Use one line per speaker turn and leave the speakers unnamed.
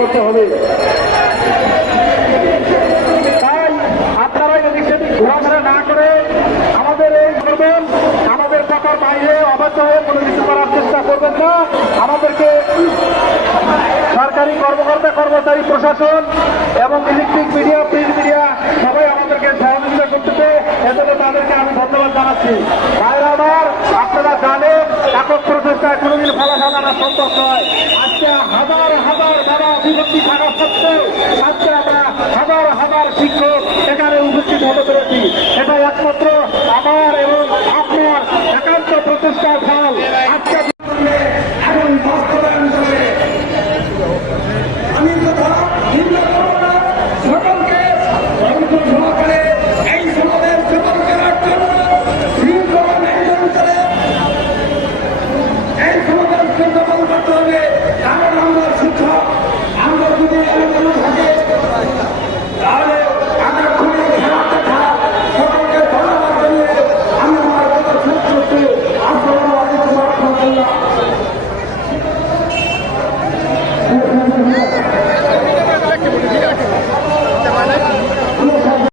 করতে হবে। তাই আপনারা যদি সেদিক ঘোরাফেরা না করে আমাদের এই করবেন আমাদের কথার বাইরে অবাধ্য হয়ে কোনো কিছু করার চেষ্টা করবেন না। আমাদেরকে সরকারি কর্মকর্তা, কর্মচারী, প্রশাসন এবং ইলেকট্রিক মিডিয়া, প্রিন্ট মিডিয়া সবাই আমাদেরকে সহযোগিতা করতেছে। এজন্য তাদেরকে আমি ধন্যবাদ জানাচ্ছি। মিছিল ফলাফলাটা সন্তোষ হয়। আজকে হাজার হাজার দাদা বিরতি থাকা সত্ত্বেও আজকে আমরা হাজার হাজার শিক্ষক এখানে উপস্থিত হতে পেরেছি। এটা একমাত্র আমার এবং আপনার একান্ত প্রচেষ্টা
Thank you.